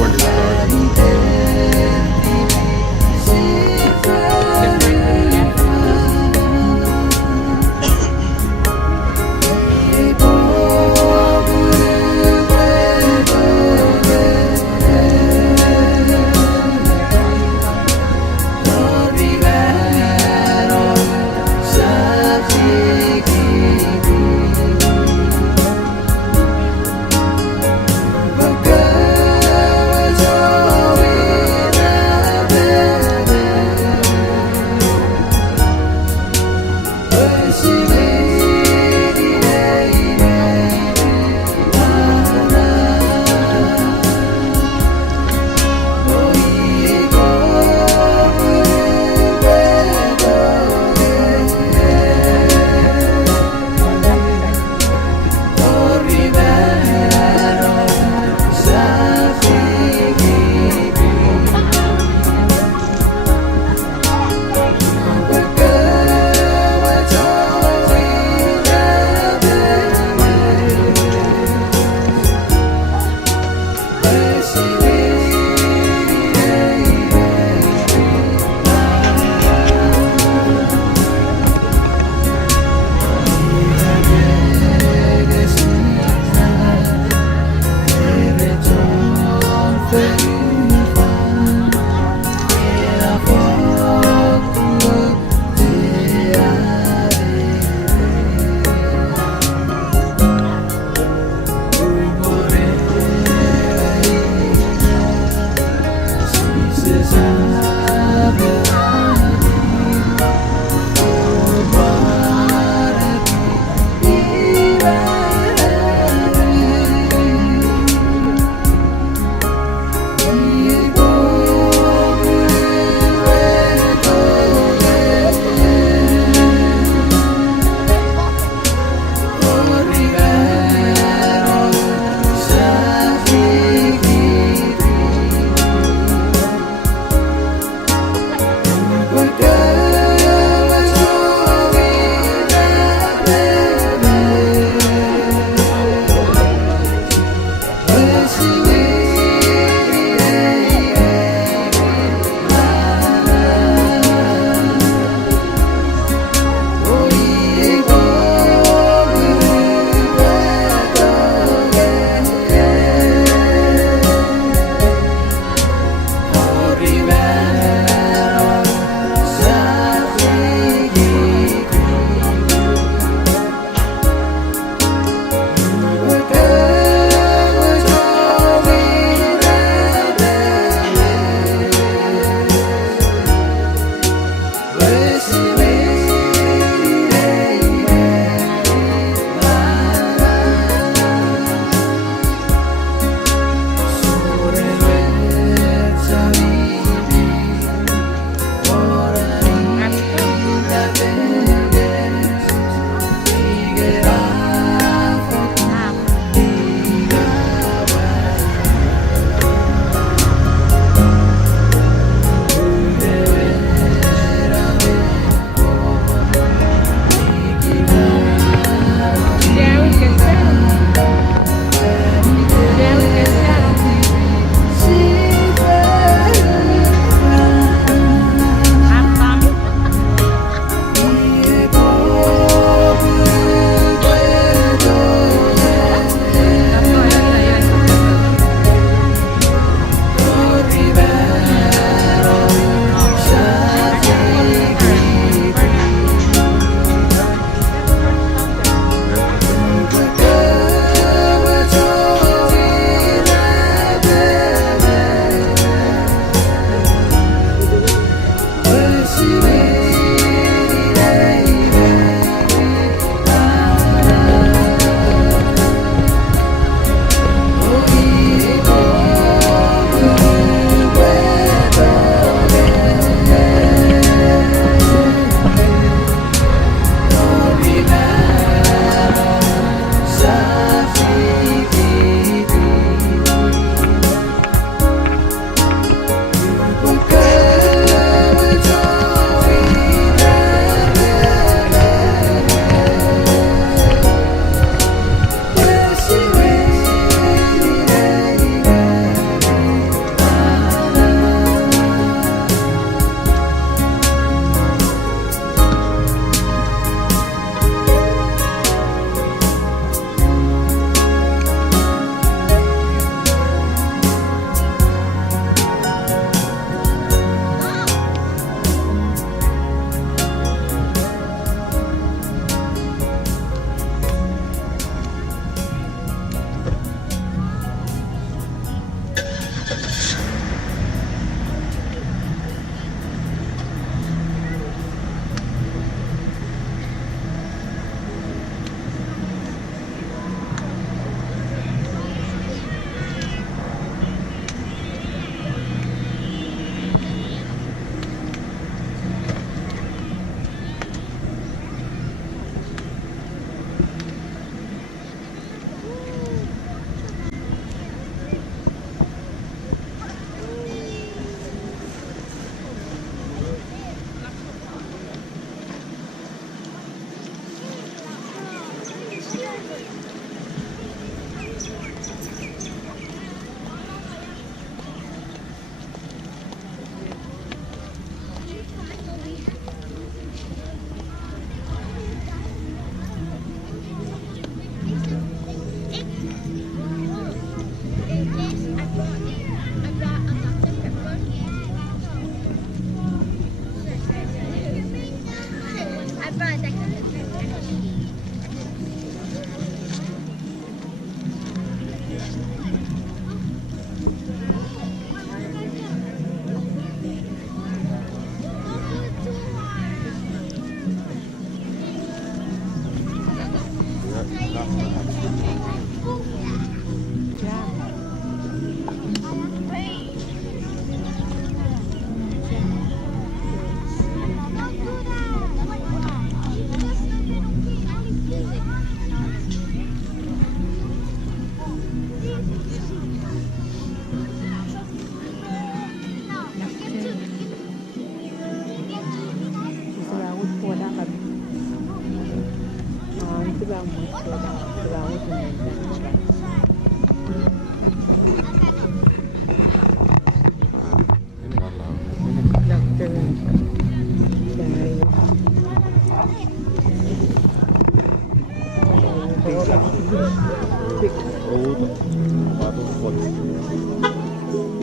one is God.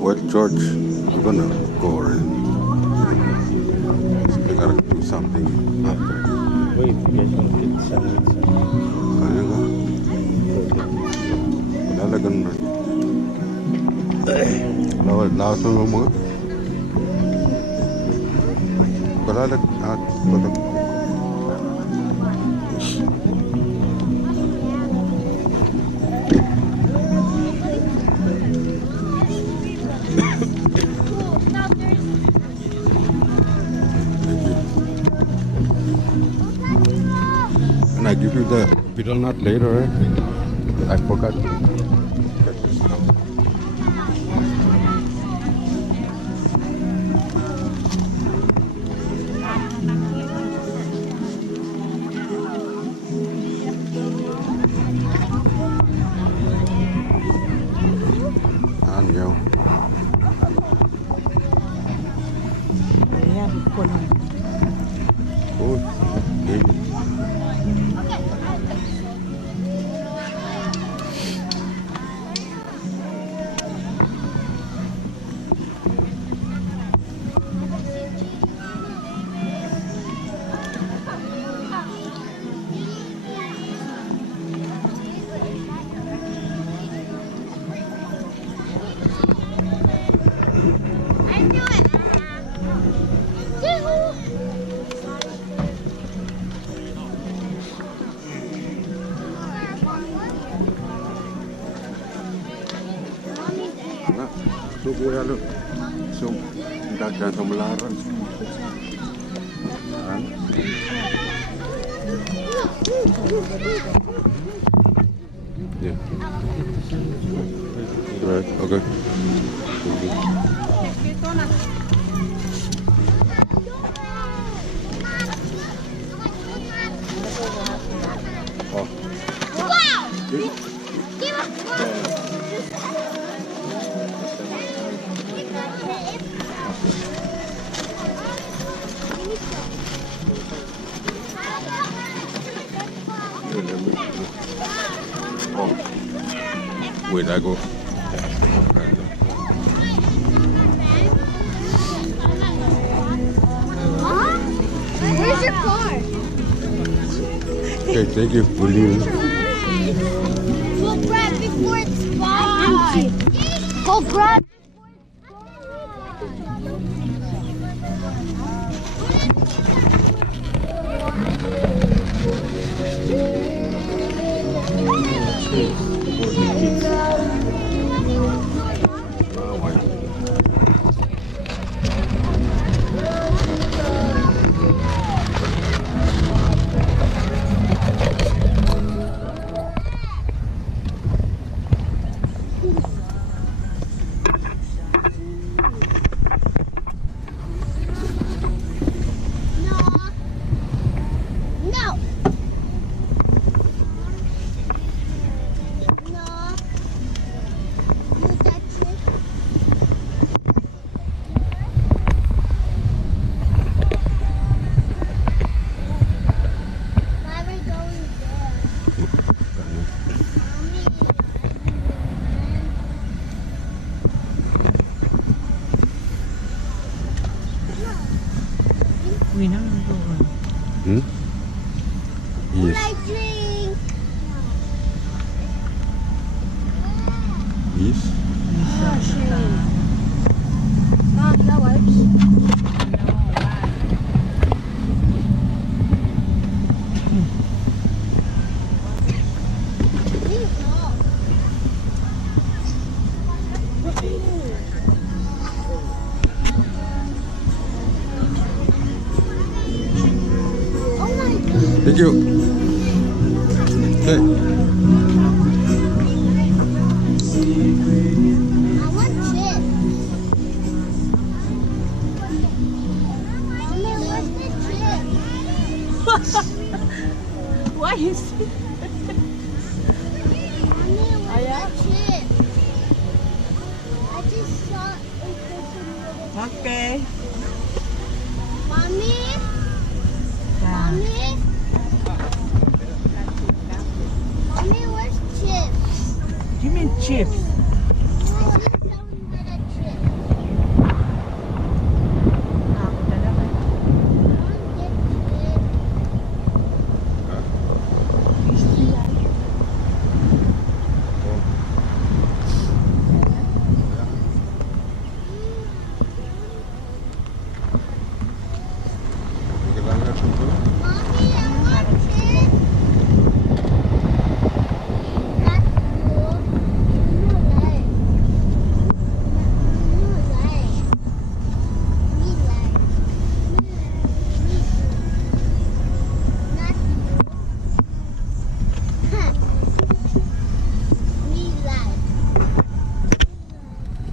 What church you gonna go in? You gotta do something after. Wait, guys, want to get sandwich. Kaya ka? Lalagan na. Lawas na lang mga. Kalalag at balag. I give you the beetle nut later, eh? I forgot to get this stuff. Anyo. Oh, baby. So kuya lo. So dagan sa Malaran. Yeah. Right. Okay. Oh. Oh. Wait, I go. Where's your car? Okay, thank you. We'll leave. Go grab before it's gone. Go grab. Hmm? Yes. I drink. Yes. Mom, you got wipes? Oh my God. Thank you. Okay. I want chips. Mommy, where's the chips? Why is it? shot a person with a Okay. Mommy? Yeah. Mommy? Mommy, where's chips? You mean chips? Oh, there's someone with a chip. Ako talaga. I want to get chips. Kailangan ito. Mommy, I want chips. That's cool. No way. No way. Me like. Me. Not you. Huh. Me like.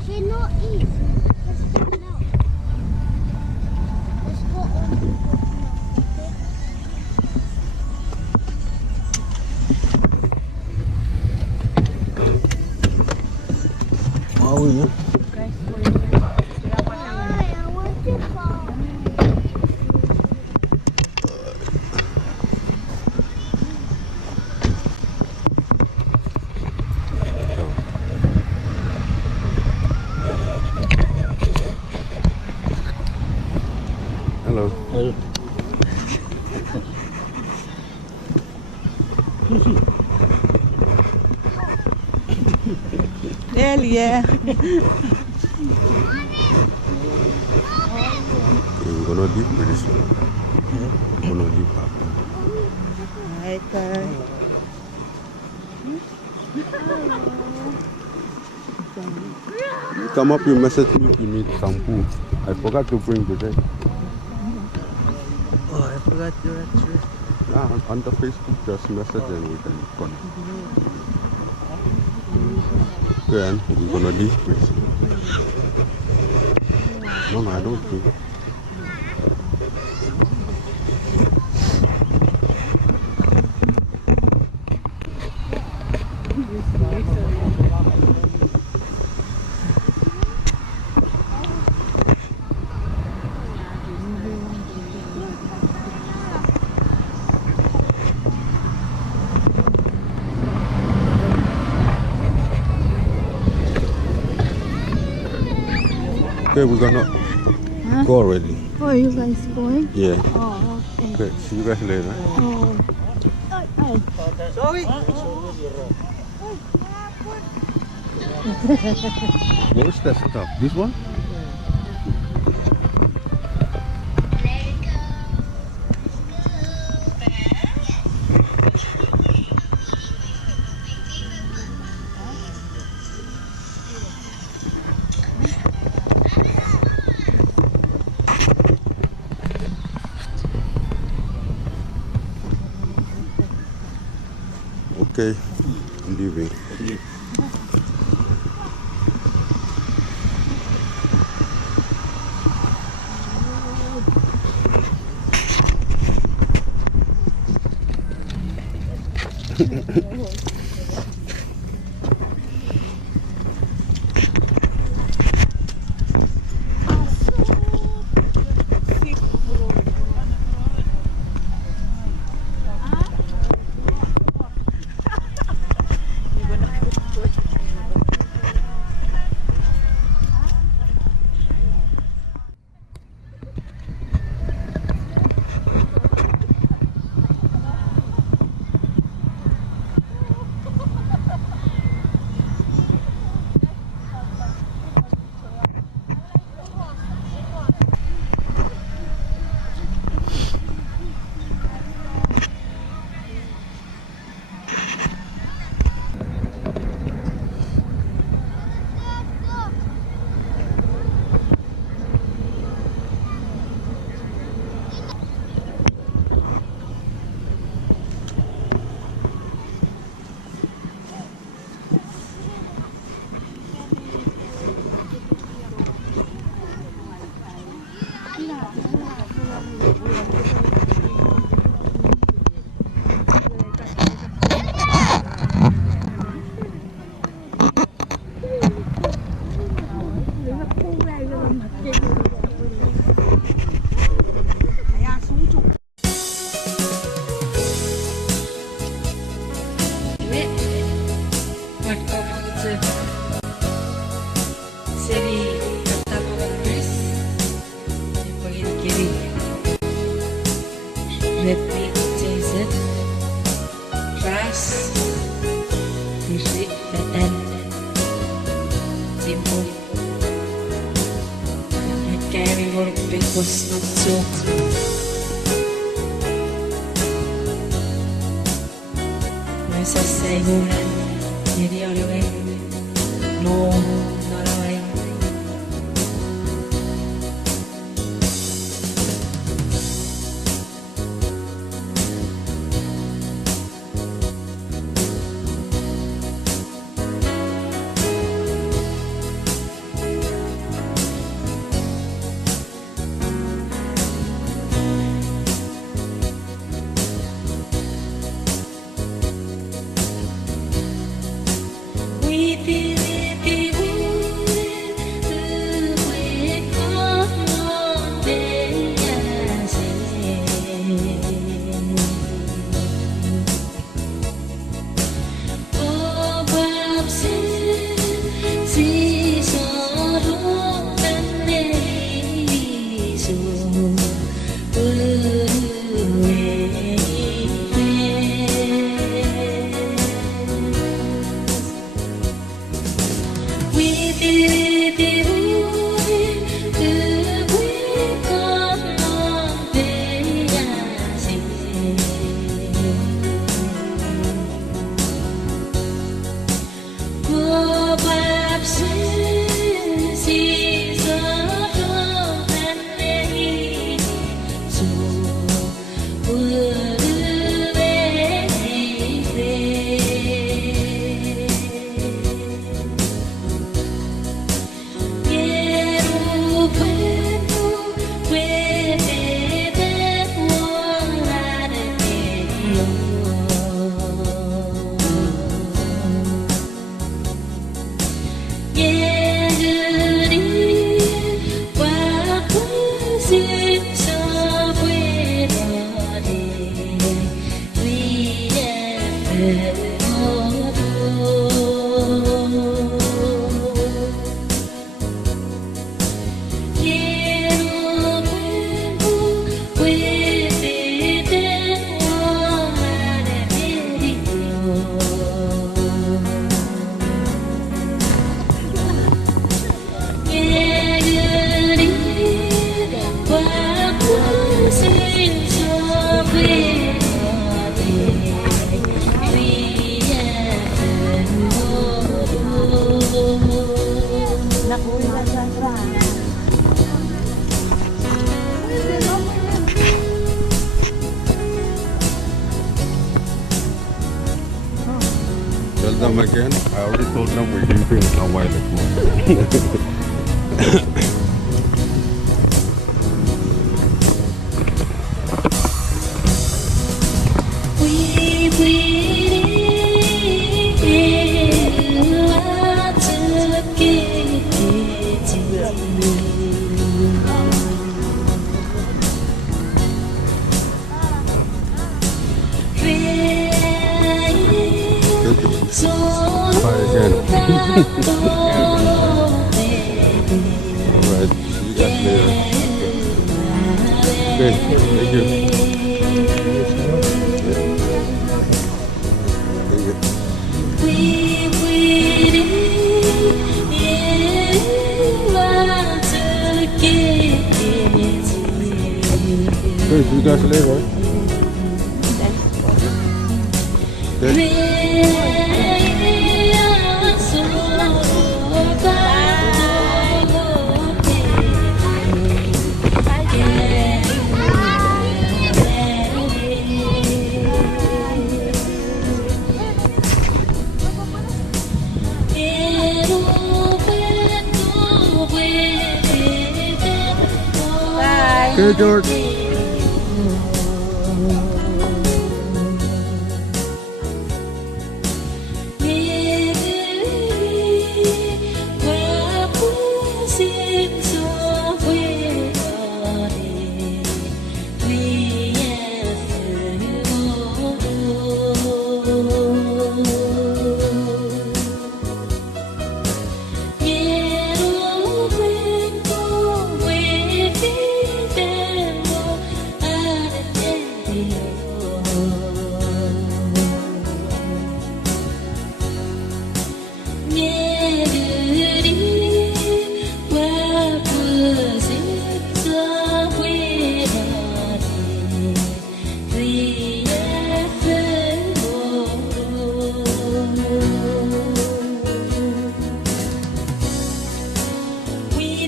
She no eat. Let's go now. Let's go on the boat now, okay? Mau ya. Why? I want to go. Hello. Elia. We're gonna leave pretty soon. We're gonna leave Papa. Okay. You come up, you message me if you need shampoo. I forgot to bring today. Oh, I forgot your address. On the Facebook, just message and we can connect. Okay, and we're gonna leave pretty soon. No, I don't think. Okay, we're gonna go already. Oh, are you guys going? Yeah. Oh, okay. Okay, see you guys later. Oh. Sorry. Where's that stuff? This one? Okay, I'm leaving. Let me taste it. Trust. Music dan simple. I carry work because not so. Selesai bulan jadi orang no nolai. Tell them again. I already told them we're leaving a while ago. Try again. Alright, see you guys later. Okay, thank you. Okay, see you guys later. Okay. Okay, George.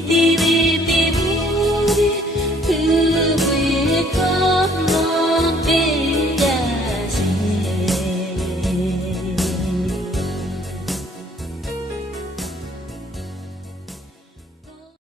ti